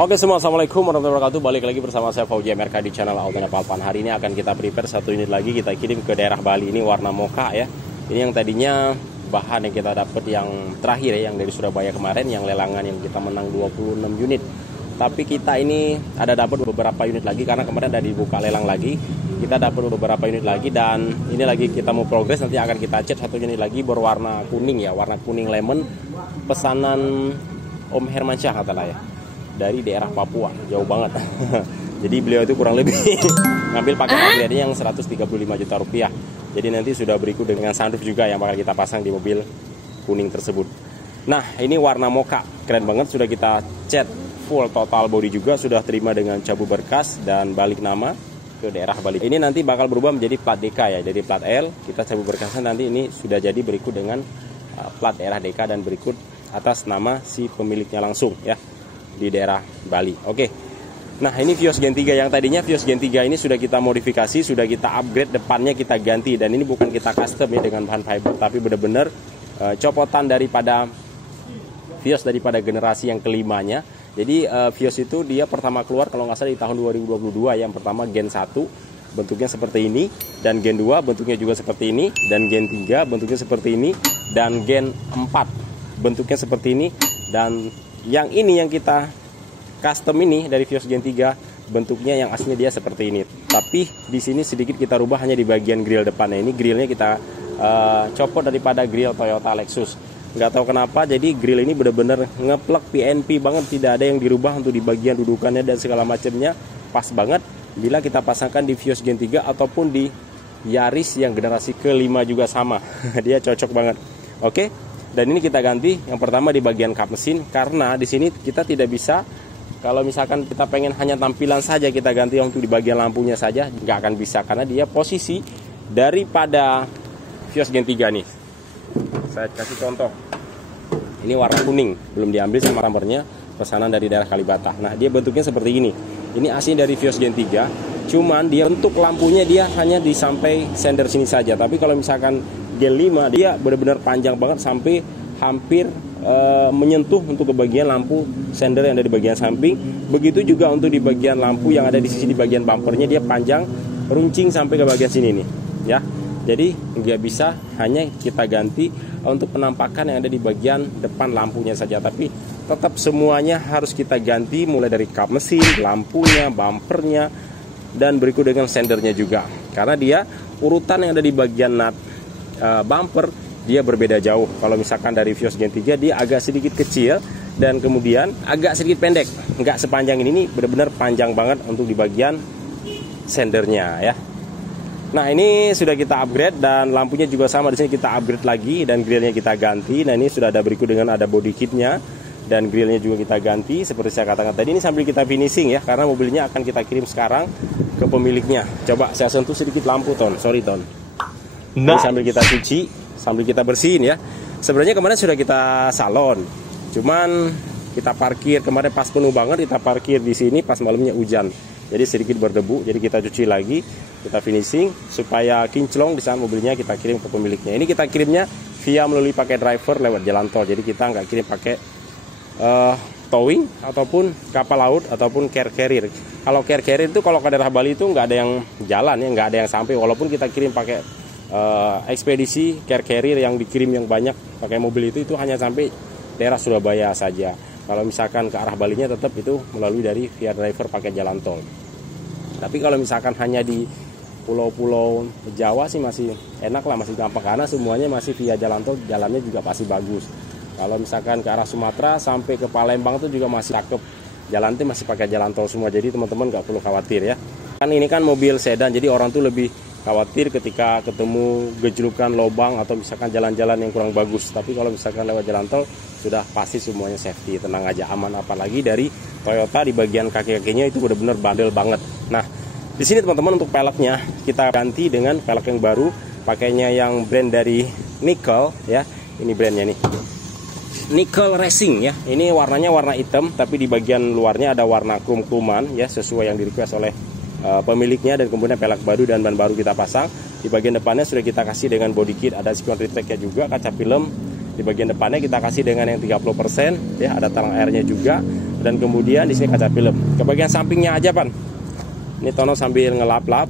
Oke semua, assalamualaikum warahmatullahi wabarakatuh. Balik lagi bersama saya Fauji MRK di channel Autonya Palpan. Hari ini akan kita prepare satu unit lagi, kita kirim ke daerah Bali. Ini warna mocha ya. Ini yang tadinya bahan yang kita dapat yang terakhir ya, yang dari Surabaya kemarin, yang lelangan yang kita menang 26 unit. Tapi kita ini ada dapat beberapa unit lagi karena kemarin ada dibuka lelang lagi. Kita dapat beberapa unit lagi dan ini lagi kita mau progres, nanti akan kita cek satu unit lagi berwarna kuning ya, warna kuning lemon, pesanan Om Hermansyah katalah ya, dari daerah Papua, jauh banget. Jadi beliau itu kurang lebih ngambil paket upgrade yang 135 juta rupiah. Jadi nanti sudah berikut dengan sunroof juga yang bakal kita pasang di mobil kuning tersebut. Nah ini warna mocha, keren banget, sudah kita cat full total body juga, sudah terima dengan cabut berkas dan balik nama ke daerah Bali. Ini nanti bakal berubah menjadi plat DK ya, jadi plat L, kita cabut berkasnya nanti ini sudah jadi berikut dengan plat daerah DK dan berikut atas nama si pemiliknya langsung ya, di daerah Bali. Oke. Nah, ini Vios Gen 3 yang tadinya Vios Gen 3 ini sudah kita modifikasi, sudah kita upgrade, depannya kita ganti, dan ini bukan kita custom ya dengan bahan fiber, tapi benar-benar copotan daripada Vios daripada generasi yang kelimanya. Jadi Vios itu dia pertama keluar kalau nggak salah di tahun 2022, yang pertama Gen 1 bentuknya seperti ini, dan Gen 2 bentuknya juga seperti ini, dan Gen 3 bentuknya seperti ini, dan Gen 4 bentuknya seperti ini, dan yang ini yang kita custom ini dari Vios Gen 3 bentuknya yang aslinya dia seperti ini. Tapi di sini sedikit kita rubah hanya di bagian grill depannya. Ini grillnya kita copot daripada grill Toyota Lexus. Nggak tahu kenapa, jadi grill ini benar-benar ngeplek PNP banget, tidak ada yang dirubah untuk di bagian dudukannya dan segala macamnya, pas banget. Bila kita pasangkan di Vios Gen 3 ataupun di Yaris yang generasi kelima juga sama, dia cocok banget. Oke. Dan ini kita ganti yang pertama di bagian kap mesin, karena di sini kita tidak bisa, kalau misalkan kita pengen hanya tampilan saja kita ganti untuk di bagian lampunya saja, nggak akan bisa karena dia posisi daripada Vios Gen 3 nih. Saya kasih contoh. Ini warna kuning, belum diambil sama rampernya, pesanan dari daerah Kalibata. Nah, dia bentuknya seperti ini. Ini asli dari Vios Gen 3, cuman dia bentuk lampunya dia hanya di sampai sender sini saja. Tapi kalau misalkan Gen 5 dia benar-benar panjang banget sampai hampir menyentuh untuk ke bagian lampu sender yang ada di bagian samping. Begitu juga untuk di bagian lampu yang ada di sisi di bagian bumpernya, dia panjang runcing sampai ke bagian sini nih ya. Jadi nggak bisa hanya kita ganti untuk penampakan yang ada di bagian depan lampunya saja, tapi tetap semuanya harus kita ganti, mulai dari kap mesin, lampunya, bumpernya, dan berikut dengan sendernya juga, karena dia urutan yang ada di bagian nut bumper dia berbeda jauh. Kalau misalkan dari Vios Gen 3 dia agak sedikit kecil dan kemudian agak sedikit pendek, nggak sepanjang ini benar-benar panjang banget untuk di bagian sendernya ya. Nah ini sudah kita upgrade dan lampunya juga sama, di sini kita upgrade lagi dan grillnya kita ganti. Nah ini sudah ada berikut dengan ada body kitnya dan grillnya juga kita ganti seperti saya katakan tadi. Ini sambil kita finishing ya, karena mobilnya akan kita kirim sekarang ke pemiliknya. Coba saya sentuh sedikit lampu Ton, sorry Ton. Nah, sambil kita cuci, sambil kita bersihin ya. Sebenarnya kemarin sudah kita salon, cuman kita parkir kemarin pas penuh banget, kita parkir di sini pas malamnya hujan, jadi sedikit berdebu. Jadi kita cuci lagi, kita finishing supaya kinclong di saat mobilnya kita kirim ke pemiliknya. Ini kita kirimnya via melalui pakai driver lewat jalan tol, jadi kita nggak kirim pakai towing ataupun kapal laut ataupun car carrier. Kalau car carrier itu kalau ke daerah Bali itu nggak ada yang jalan ya, nggak ada yang sampai, walaupun kita kirim pakai ekspedisi car carrier yang dikirim yang banyak pakai mobil itu hanya sampai daerah Surabaya saja. Kalau misalkan ke arah Balinya tetap itu melalui dari via driver pakai jalan tol. Tapi kalau misalkan hanya di pulau-pulau Jawa sih masih enak lah, masih gampang karena semuanya masih via jalan tol, jalannya juga pasti bagus. Kalau misalkan ke arah Sumatera sampai ke Palembang itu juga masih cakep, jalan itu masih pakai jalan tol semua, jadi teman-teman nggak perlu khawatir ya. Kan ini kan mobil sedan, jadi orang tuh lebih khawatir ketika ketemu gejlukan, lobang, atau misalkan jalan-jalan yang kurang bagus. Tapi kalau misalkan lewat jalan tol sudah pasti semuanya safety, tenang aja, aman. Apalagi dari Toyota di bagian kaki-kakinya itu benar-benar bandel banget. Nah di sini teman-teman untuk peleknya kita ganti dengan pelek yang baru, pakainya yang brand dari Nickel ya. Ini brandnya nih, Nickel Racing ya. Ini warnanya warna hitam, tapi di bagian luarnya ada warna krum-kruman ya, sesuai yang di request oleh pemiliknya. Dan kemudian pelek baru dan ban baru kita pasang. Di bagian depannya sudah kita kasih dengan body kit, ada spion retract-nya juga, kaca film, Di bagian depannya kita kasih dengan yang 30% ya, ada talang airnya juga. Dan kemudian di sini kaca film. Ke bagian sampingnya aja, Pan. Ini Tono sambil ngelap-lap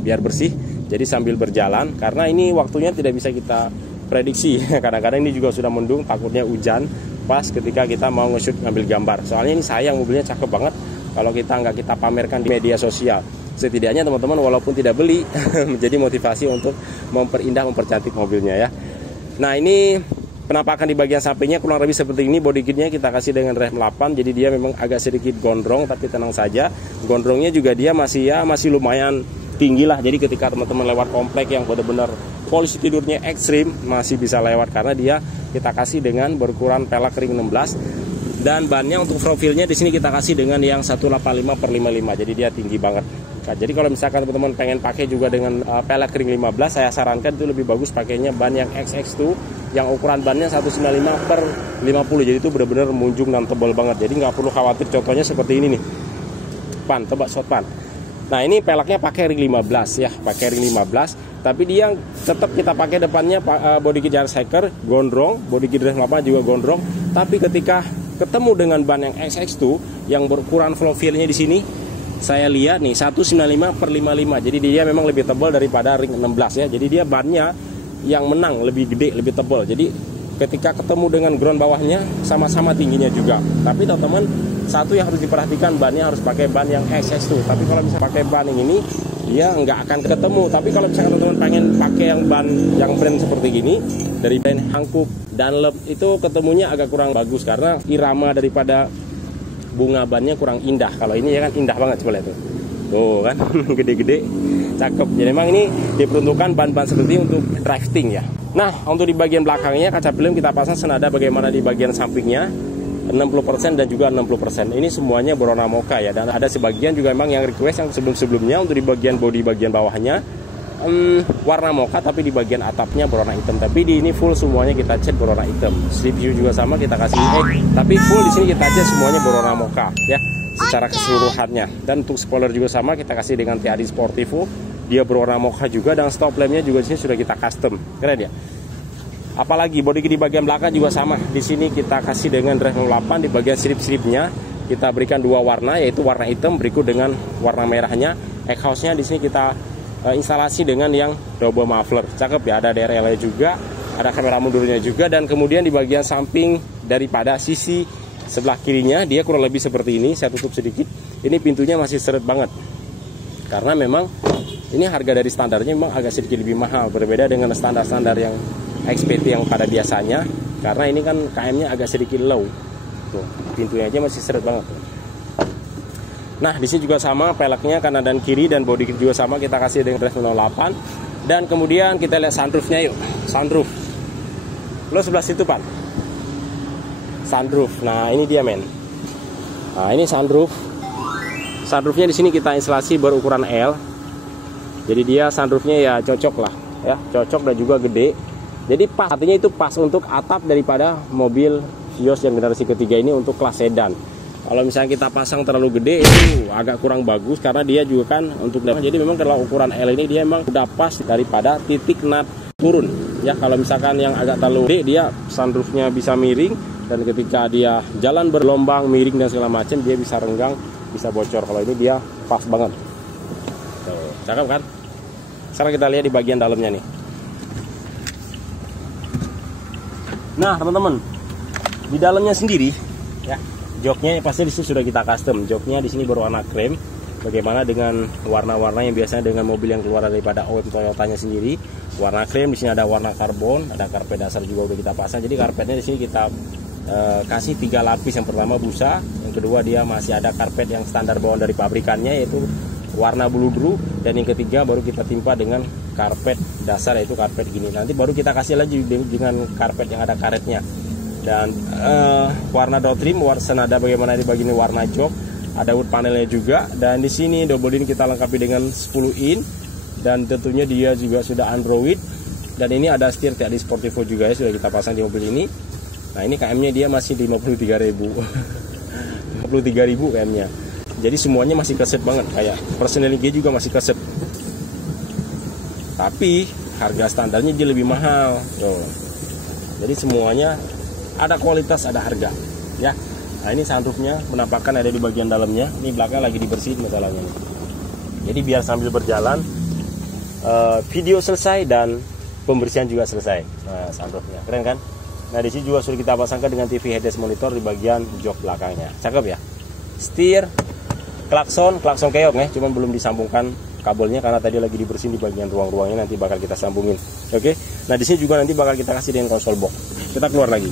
biar bersih. Jadi sambil berjalan, karena ini waktunya tidak bisa kita prediksi. Kadang-kadang ini juga sudah mendung, takutnya hujan pas ketika kita mau nge-shoot ngambil gambar. Soalnya ini sayang, mobilnya cakep banget kalau kita nggak kita pamerkan di media sosial. Setidaknya teman-teman walaupun tidak beli menjadi motivasi untuk memperindah, mempercantik mobilnya ya. Nah, ini penampakan di bagian sampingnya kurang lebih seperti ini. Body kitnya kita kasih dengan rem 8, jadi dia memang agak sedikit gondrong, tapi tenang saja. Gondrongnya juga dia masih lumayan tinggi lah. Jadi ketika teman-teman lewat komplek yang benar-benar polisi tidurnya ekstrim, masih bisa lewat karena dia kita kasih dengan berukuran pelek ring 16. Dan bannya untuk profilnya di sini kita kasih dengan yang 185/55, jadi dia tinggi banget. Nah, jadi kalau misalkan teman-teman pengen pakai juga dengan pelek ring 15, saya sarankan itu lebih bagus pakainya ban yang XX2 yang ukuran bannya 195/50. Jadi itu benar-benar munjung dan tebal banget. Jadi nggak perlu khawatir. Contohnya seperti ini nih. Pan, tebak shot pan. Nah, ini peleknya pakai ring 15 ya, pakai ring 15. Tapi dia tetap kita pakai depannya body kit Yaris Hiker gondrong, body kit rem 8 juga gondrong. Tapi ketika ketemu dengan ban yang XX2 yang berukuran profilnya di sini, saya lihat nih 195/55. Jadi dia memang lebih tebal daripada ring 16 ya. Jadi dia bannya yang menang lebih gede, lebih tebal. Jadi ketika ketemu dengan ground bawahnya sama-sama tingginya juga. Tapi teman-teman, satu yang harus diperhatikan, bannya harus pakai ban yang XX2. Tapi kalau misalnya pakai ban yang ini, dia nggak akan ketemu. Tapi kalau misalnya teman-teman pengen pakai yang ban yang brand seperti gini, dari brand Hankook, Dunlop, itu ketemunya agak kurang bagus karena irama daripada bunga bannya kurang indah. Kalau ini ya kan indah banget, coba lihat tuh. Tuh kan, gede-gede, cakep. Jadi memang ini diperuntukkan ban-ban seperti ini untuk drifting ya. Nah, untuk di bagian belakangnya kaca film kita pasang senada bagaimana di bagian sampingnya, 60% dan juga 60%. Ini semuanya berwarna mocha ya. Dan ada sebagian juga memang yang request yang sebelum-sebelumnya untuk di bagian bodi bagian bawahnya warna mocha, tapi di bagian atapnya berwarna hitam. Tapi di ini full semuanya kita cat berwarna hitam. Strip view juga sama kita kasih tapi full di sini kita cat semuanya berwarna mocha ya, secara keseluruhannya. Dan untuk spoiler juga sama kita kasih dengan TAD Sportivo, dia berwarna mocha juga. Dan stop lampnya juga di sini sudah kita custom, keren ya. Apalagi body kit di bagian belakang juga sama. Di sini kita kasih dengan rem 8, di bagian strip-stripnya kita berikan dua warna, yaitu warna hitam berikut dengan warna merahnya. Exhaust-nya di sini kita instalasi dengan yang double muffler. Cakep ya, ada DRL juga, ada kamera mundurnya juga. Dan kemudian di bagian samping daripada sisi sebelah kirinya dia kurang lebih seperti ini. Saya tutup sedikit. Ini pintunya masih seret banget. Karena memang ini harga dari standarnya memang agak sedikit lebih mahal, berbeda dengan standar-standar yang XPT yang pada biasanya, karena ini kan KM-nya agak sedikit low. Tuh, pintunya aja masih seret banget. Nah, di sini juga sama peleknya kanan dan kiri, dan body kit juga sama kita kasih dengan rem 08. Dan kemudian kita lihat sunroofnya yuk. Sunroof. Lo sebelah situ, Pak. Sunroof. Nah, ini dia, men. Nah, ini sunroof. Sunroofnya di sini kita instalasi berukuran L. Jadi dia sunroofnya ya cocok lah, ya, cocok dan juga gede. Jadi pas, artinya itu pas untuk atap daripada mobil Vios yang generasi ketiga ini untuk kelas sedan. Kalau misalnya kita pasang terlalu gede itu agak kurang bagus karena dia juga kan untuk, jadi memang kalau ukuran L ini dia memang udah pas daripada titik nut turun. Ya, kalau misalkan yang agak terlalu gede dia sunroofnya bisa miring, dan ketika dia jalan berlombang miring dan segala macam dia bisa renggang, bisa bocor. Kalau ini dia pas banget. Tuh, cakep kan? Sekarang kita lihat di bagian dalamnya nih. Nah, teman-teman, di dalamnya sendiri ya, joknya pasti di sini sudah kita custom. Joknya di sini berwarna krem, bagaimana dengan warna-warna yang biasanya dengan mobil yang keluar daripada OEM Toyotanya sendiri. Warna krem, di sini ada warna karbon, ada karpet dasar juga udah kita pasang. Jadi karpetnya di sini kita kasih 3 lapis. Yang pertama busa, yang kedua dia masih ada karpet yang standar bawaan dari pabrikannya yaitu warna bludru, dan yang ketiga baru kita timpa dengan karpet dasar yaitu karpet gini. Nanti baru kita kasih lagi dengan karpet yang ada karetnya. Dan warna door trim senada bagaimana di bagian warna jok, ada wood panelnya juga. Dan di sini double in kita lengkapi dengan 10 in, dan tentunya dia juga sudah Android. Dan ini ada setir TAD Sportivo juga ya, sudah kita pasang di mobil ini. Nah, ini KM-nya dia masih 53.000 53.000 KM-nya. Jadi semuanya masih keset banget, kayak personaling dia juga masih keset. Tapi harga standarnya dia lebih mahal. Tuh. Jadi semuanya ada kualitas, ada harga ya. Nah ini sunroofnya penampakan ada di bagian dalamnya. Ini belakang lagi dibersihin masalahnya nih. Jadi biar sambil berjalan video selesai dan pembersihan juga selesai. Nah sunroofnya keren kan. Nah di sini juga sudah kita pasangkan dengan TV headrest monitor di bagian jok belakangnya. Cakep ya. Setir, klakson keok ya, cuman belum disambungkan kabelnya karena tadi lagi dibersihin di bagian ruang-ruangnya, nanti bakal kita sambungin. Oke. Nah di sini juga nanti bakal kita kasih dengan konsol box. Kita keluar lagi.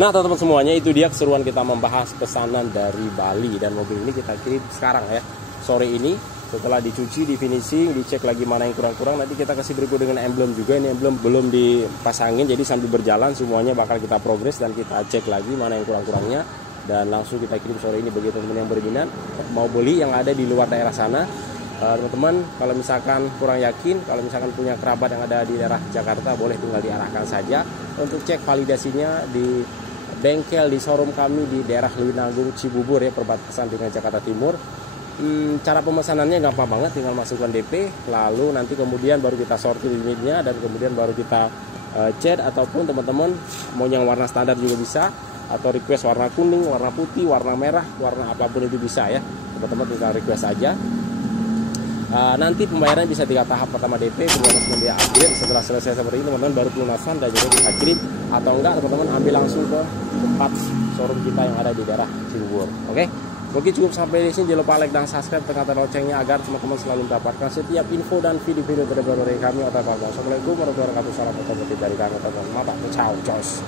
Nah teman-teman semuanya, itu dia keseruan kita membahas pesanan dari Bali, dan mobil ini kita kirim sekarang ya, sore ini. Setelah dicuci, di finishing, dicek lagi mana yang kurang-kurang, nanti kita kasih berikut dengan emblem juga. Ini emblem belum dipasangin, jadi sambil berjalan semuanya bakal kita progres dan kita cek lagi mana yang kurang-kurangnya, dan langsung kita kirim sore ini bagi teman-teman yang berminat mau beli yang ada di luar daerah sana. Teman-teman kalau misalkan kurang yakin, kalau misalkan punya kerabat yang ada di daerah Jakarta, boleh tinggal diarahkan saja untuk cek validasinya di bengkel di showroom kami di daerah Lewinanggung Cibubur ya, perbatasan dengan Jakarta Timur. Cara pemesanannya gampang banget, tinggal masukkan DP, lalu nanti kemudian baru kita sortir unitnya, dan kemudian baru kita chat, ataupun teman-teman mau yang warna standar juga bisa, atau request warna kuning, warna putih, warna merah, warna apapun itu bisa ya. Teman-teman tinggal request aja. Nanti pembayaran bisa 3 tahap. Pertama DP, kemudian dia upgrade. Setelah selesai seperti ini teman-teman baru pelunasan dan juga kita kirim, atau enggak teman-teman ambil langsung ke tempat showroom kita yang ada di daerah Cibubur. Oke. Oke, cukup sampai di sini. Jangan lupa like dan subscribe, tekan loncengnya agar teman-teman selalu mendapatkan setiap info dan video-video terbaru dari kami. Assalamualaikum warahmatullahi wabarakatuh. Salam otomotif dari kami, teman-teman. Mata, ciao, cos.